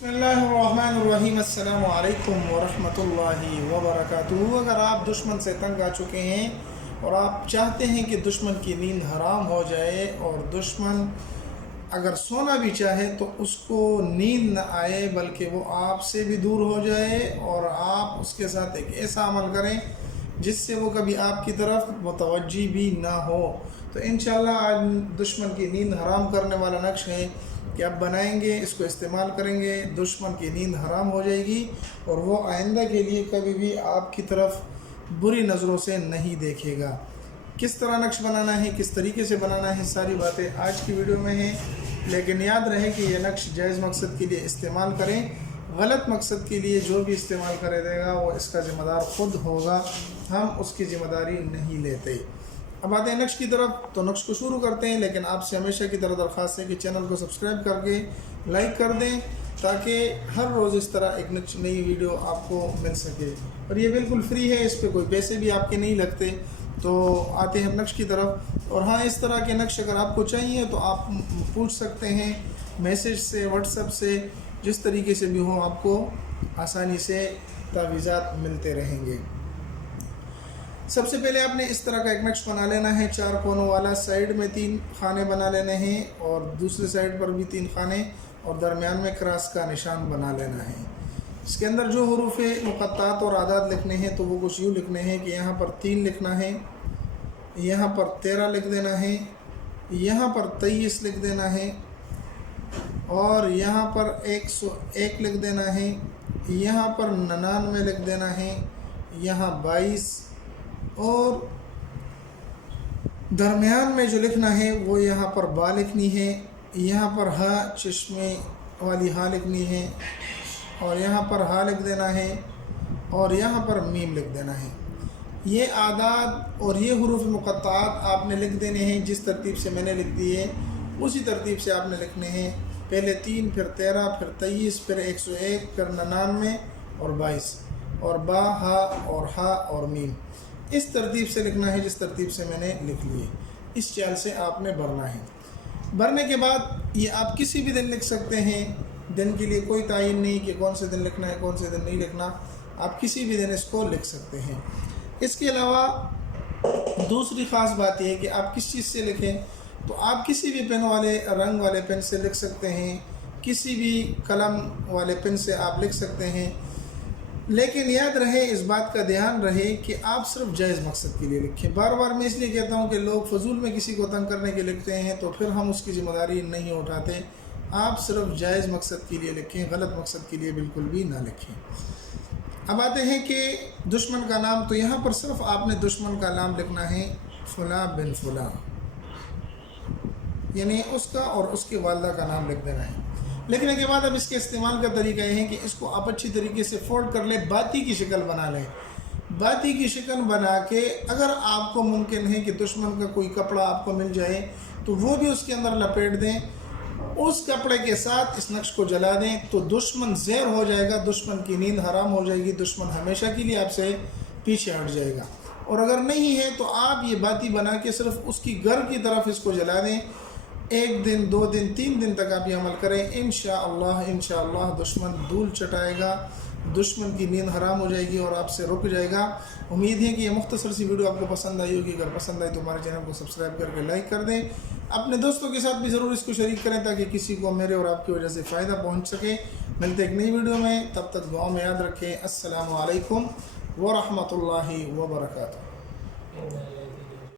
बिस्मिल्लाहिर्रहमानिर्रहीम अस्सलामु अलैकुम वरहमतुल्लाहि वबरकातुहू। अगर आप दुश्मन से तंग आ चुके हैं और आप चाहते हैं कि दुश्मन की नींद हराम हो जाए और दुश्मन अगर सोना भी चाहे तो उसको नींद न आए बल्कि वो आपसे भी दूर हो जाए और आप उसके साथ एक ऐसा अमल करें जिससे वो कभी आपकी तरफ मुतवज्जी भी ना हो, तो इंशाअल्लाह आज दुश्मन की नींद हराम करने वाला नक्श है कि आप बनाएंगे, इसको इस्तेमाल करेंगे, दुश्मन की नींद हराम हो जाएगी और वो आइंदा के लिए कभी भी आपकी तरफ बुरी नज़रों से नहीं देखेगा। किस तरह नक्श बनाना है, किस तरीके से बनाना है, सारी बातें आज की वीडियो में हैं। लेकिन याद रहे कि यह नक्श जायज़ मकसद के लिए इस्तेमाल करें, गलत मकसद के लिए जो भी इस्तेमाल करेगा वो इसका ज़िम्मेदार ख़ुद होगा, हम उसकी ज़िम्मेदारी नहीं लेते। अब आते हैं नक्श की तरफ, तो नक्श को शुरू करते हैं। लेकिन आपसे हमेशा की तरह दरख्वास्त है कि चैनल को सब्सक्राइब करके लाइक कर दें ताकि हर रोज़ इस तरह एक नई वीडियो आपको मिल सके। और ये बिल्कुल फ्री है, इस पर कोई पैसे भी आपके नहीं लगते। तो आते हैं नक्श की तरफ। और हाँ, इस तरह के नक्श अगर आपको चाहिए तो आप पूछ सकते हैं मैसेज से, व्हाट्सएप से, जिस तरीके से भी हो आपको आसानी से तावीज़ात मिलते रहेंगे। सबसे पहले आपने इस तरह का एक नक्श बना लेना है, 4 कोनों वाला। साइड में 3 खाने बना लेने हैं और दूसरे साइड पर भी 3 खाने और दरमियान में क्रॉस का निशान बना लेना है। इसके अंदर जो हुरूफ़ मुक़त्तात और आदाद लिखने हैं तो वो कुछ यूँ लिखने हैं कि यहाँ पर 3 लिखना है, यहाँ पर 13 लिख देना है, यहाँ पर 23 लिख देना है और यहाँ पर 101 लिख देना है, यहाँ पर 99 लिख देना है, यहाँ 22 और दरमियान में जो लिखना है वो यहाँ पर बा लिखनी है, यहाँ पर हा चश्मे वाली हा लिखनी है और यहाँ पर हा लिख देना है और यहाँ पर मीम लिख देना है। ये आदाद और ये हुरूफ मुक़त्तात आपने लिख देने हैं जिस तरतीब से मैंने लिख दिए उसी तरतीब से आपने लिखने हैं। पहले 3, फिर 13, फिर 23, फिर 101, फिर 99 और 22 और बा, हा और मीम। इस तरतीब से लिखना है जिस तरतीब से मैंने लिख लिए। इस चाल से आपने भरना है। भरने के बाद ये आप किसी भी दिन लिख सकते हैं, दिन के लिए कोई तायीन नहीं कि कौन से दिन लिखना है, कौन से दिन नहीं लिखना, आप किसी भी दिन इसको लिख सकते हैं। इसके अलावा दूसरी ख़ास बात यह है कि आप किस चीज़ से लिखें, तो आप किसी भी पेन वाले, रंग वाले पेन से लिख सकते हैं, किसी भी कलम वाले पेन से आप लिख सकते हैं। लेकिन याद रहे, इस बात का ध्यान रहे कि आप सिर्फ जायज़ मकसद के लिए लिखें। बार बार मैं इसलिए कहता हूँ कि लोग फजूल में किसी को तंग करने के लिखते हैं तो फिर हम उसकी ज़िम्मेदारी नहीं उठाते। आप सिर्फ जायज़ मकसद के लिए लिखें, गलत मकसद के लिए बिल्कुल भी ना लिखें। अब आते हैं कि दुश्मन का नाम, तो यहाँ पर सिर्फ आपने दुश्मन का नाम लिखना है, फ़ुला बिन फ़ुला, यानी उसका और उसकी वालदा का नाम लिख देना है। लिखने के बाद अब इसके इस्तेमाल का तरीका यह है कि इसको आप अच्छी तरीके से फोल्ड कर लें, बाती की शक्ल बना लें। बाती की शक्ल बना के अगर आपको मुमकिन है कि दुश्मन का कोई कपड़ा आपको मिल जाए तो वो भी उसके अंदर लपेट दें, उस कपड़े के साथ इस नक्श को जला दें तो दुश्मन ज़ेर हो जाएगा, दुश्मन की नींद हराम हो जाएगी, दुश्मन हमेशा के लिए आपसे पीछे हट जाएगा। और अगर नहीं है तो आप ये बाती बना के सिर्फ उसकी घर की तरफ इसको जला दें। 1 दिन, 2 दिन, 3 दिन तक आप ये अमल करें, इंशाअल्लाह दुश्मन धूल चटाएगा, दुश्मन की नींद हराम हो जाएगी और आपसे रुक जाएगा। उम्मीद है कि ये मुख्तसर सी वीडियो आपको पसंद आई होगी। अगर पसंद आई तो हमारे चैनल को सब्सक्राइब करके लाइक कर दें। अपने दोस्तों के साथ भी ज़रूर इसको शरीक करें ताकि किसी को मेरे और आपकी वजह से फ़ायदा पहुँच सके। मिलते एक नई वीडियो में, तब तक दुआ में याद रखें। अस्सलामु अलैकुम व रहमतुल्लाहि व बरकातुहू।